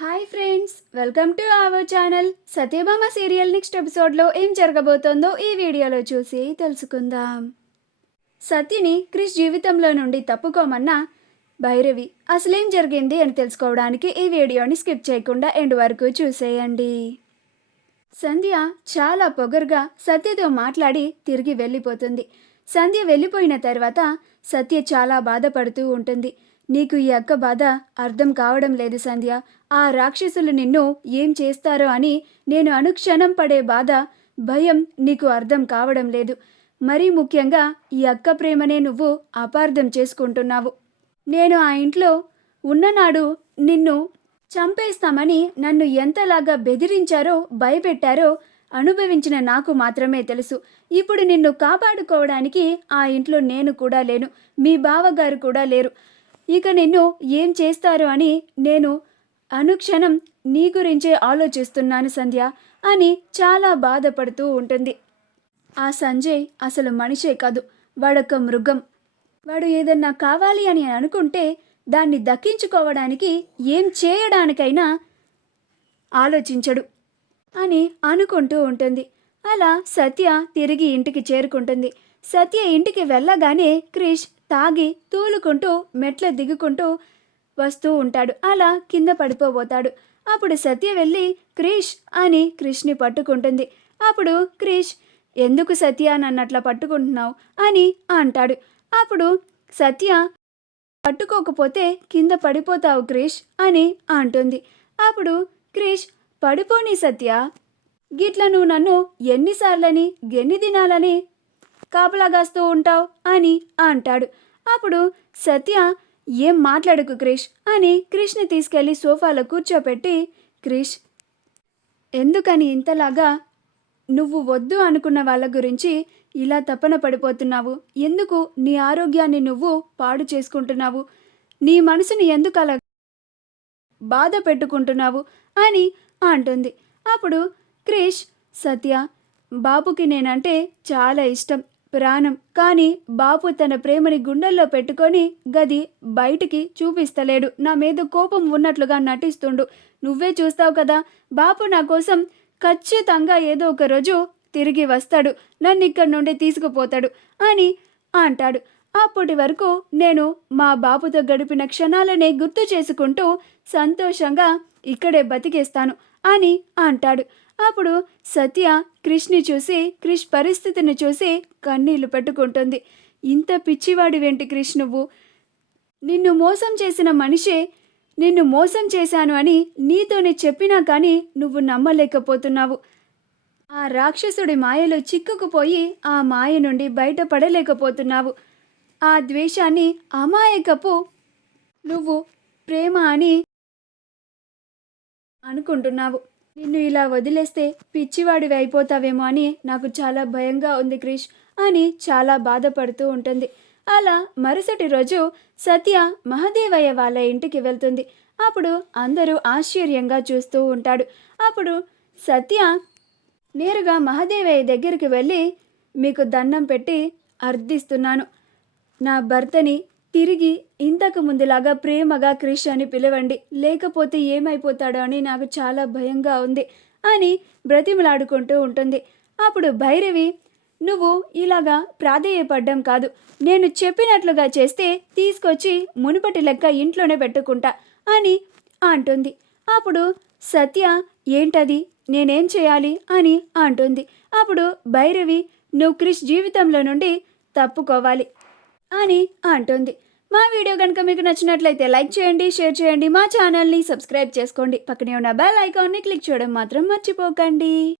Hi friends, welcome to our channel. Satyabhama serial next ఎపిసోడ్లో ఏం జరగబోతోందో ఈ వీడియోలో చూసి తెలుసుకుందాం. సత్యని క్రిష్ జీవితంలో నుండి తప్పుకోమన్న భైరవి అసలేం జరిగింది అని తెలుసుకోవడానికి ఈ వీడియోని స్కిప్ చేయకుండా ఎండ్ వరకు చూసేయండి. సంధ్య చాలా పొగరుగా సత్యతో మాట్లాడి తిరిగి వెళ్ళిపోతుంది. సంధ్య వెళ్ళిపోయిన తర్వాత సత్య చాలా బాధపడుతూ ఉంటుంది. నీకు ఈ అక్క బాధ అర్థం కావడం లేదు సంధ్య. ఆ రాక్షసులు నిన్ను ఏం చేస్తారో అని నేను అనుక్షణం పడే బాధ, భయం నీకు అర్థం కావడం లేదు. మరీ ముఖ్యంగా ఈ అక్క ప్రేమనే నువ్వు అపార్థం చేసుకుంటున్నావు. నేను ఆ ఇంట్లో ఉన్ననాడు నిన్ను చంపేస్తామని నన్ను ఎంతలాగా బెదిరించారో, భయపెట్టారో అనుభవించిన నాకు మాత్రమే తెలుసు. ఇప్పుడు నిన్ను కాపాడుకోవడానికి ఆ ఇంట్లో నేను కూడా లేను, మీ బావగారు కూడా లేరు. ఇక నిన్ను ఏం చేస్తారో అని నేను అనుక్షణం నీ గురించే ఆలోచిస్తున్నాను సంధ్య అని చాలా బాధపడుతూ ఉంటుంది. ఆ సంజయ్ అసలు మనిషే కాదు, వాడొక మృగం. వాడు ఏదన్నా కావాలి అని అనుకుంటే దాన్ని దక్కించుకోవడానికి ఏం చేయడానికైనా ఆలోచించడు అని అనుకుంటూ ఉంటుంది. అలా సత్య తిరిగి ఇంటికి చేరుకుంటుంది. సత్య ఇంటికి వెళ్ళగానే క్రిష్ తాగి తూలుకుంటూ మెట్ల దిగుకుంటూ వస్తూ ఉంటాడు. అలా కింద పడిపోబోతాడు. అప్పుడు సత్య వెళ్ళి క్రిష్ అని క్రిష్ని పట్టుకుంటుంది. అప్పుడు క్రిష్, ఎందుకు సత్య నన్నట్లా పట్టుకుంటున్నావు అని అంటాడు. అప్పుడు సత్య, పట్టుకోకపోతే కింద పడిపోతావు క్రిష్ అని అంటుంది. అప్పుడు క్రిష్, పడిపోని సత్య, గిట్ల నువ్వు నన్ను ఎన్నిసార్లని ఎన్ని దినాలని కాపలాగాస్తూ ఉంటావు అని అంటాడు. అప్పుడు సత్య, ఏం మాట్లాడకు క్రిష్ అని క్రిష్ని తీసుకెళ్ళి సోఫాలో కూర్చోపెట్టి, క్రిష్, ఎందుకని ఇంతలాగా నువ్వు వద్దు అనుకున్న వాళ్ళ గురించి ఇలా తపన పడిపోతున్నావు? ఎందుకు నీ ఆరోగ్యాన్ని నువ్వు పాడు చేసుకుంటున్నావు? నీ మనసుని ఎందుకు అలా బాధ పెట్టుకుంటున్నావు అని అంటుంది. అప్పుడు క్రిష్, సత్య, బాబుకి నేనంటే చాలా ఇష్టం, ప్రాణం. కానీ బాపు తన ప్రేమని గుండెల్లో పెట్టుకొని గది బయటికి చూపిస్తలేడు. నా మీద కోపం ఉన్నట్లుగా నటిస్తుండు. నువ్వే చూస్తావు కదా, బాపు నా కోసం ఖచ్చితంగా ఏదో ఒక రోజు తిరిగి వస్తాడు, నన్ను ఇక్కడి నుండి తీసుకుపోతాడు అని అంటాడు. అప్పటి వరకు నేను మా బాపుతో గడిపిన క్షణాలనే గుర్తు చేసుకుంటూ సంతోషంగా ఇక్కడే బతికేస్తాను అని అంటాడు. అప్పుడు సత్య క్రిష్ని చూసి, క్రిష్ పరిస్థితిని చూసి కన్నీళ్లు పెట్టుకుంటుంది. ఇంత పిచ్చివాడివేంటి క్రిష్ నువ్వు? నిన్ను మోసం చేసిన మనిషే నిన్ను మోసం చేశాను అని నీతోనే చెప్పినా కానీ నువ్వు నమ్మలేకపోతున్నావు. ఆ రాక్షసుడి మాయలో చిక్కుకుపోయి ఆ మాయ నుండి బయటపడలేకపోతున్నావు. ఆ ద్వేషాన్ని అమాయకపు నువ్వు ప్రేమ అని అనుకుంటున్నావు. నిన్ను ఇలా వదిలేస్తే పిచ్చివాడివి అయిపోతావేమో అని నాకు చాలా భయంగా ఉంది క్రిష్ అని చాలా బాధపడుతూ ఉంటుంది. అలా మరుసటి రోజు సత్య మహదేవయ్య వాళ్ళ ఇంటికి వెళ్తుంది. అప్పుడు అందరూ ఆశ్చర్యంగా చూస్తూ ఉంటాడు. అప్పుడు సత్య నేరుగా మహదేవయ్య దగ్గరికి వెళ్ళి, మీకు దండం పెట్టి అర్థిస్తున్నాను, నా భర్తని తిరిగి ఇంతకు ముందులాగా ప్రేమగా క్రిష్ అని పిలవండి, లేకపోతే ఏమైపోతాడో అని నాకు చాలా భయంగా ఉంది అని బ్రతిమలాడుకుంటూ ఉంటుంది. అప్పుడు భైరవి, నువ్వు ఇలాగా ప్రాధేయపడ్డం కాదు, నేను చెప్పినట్లుగా చేస్తే తీసుకొచ్చి మునుపటి లెక్క ఇంట్లోనే పెట్టుకుంటా అని అంటుంది. అప్పుడు సత్య, ఏంటది, నేనేం చేయాలి అని అంటుంది. అప్పుడు భైరవి, నువ్వు క్రిష్ జీవితంలో నుండి తప్పుకోవాలి అని అంటుంది. మా వీడియో కనుక మీకు నచ్చినట్లయితే లైక్ చేయండి, షేర్ చేయండి, మా ఛానల్ని సబ్స్క్రైబ్ చేసుకోండి, పక్కనే ఉన్న బెల్ ఐకాన్ని క్లిక్ చేయడం మాత్రం మర్చిపోకండి.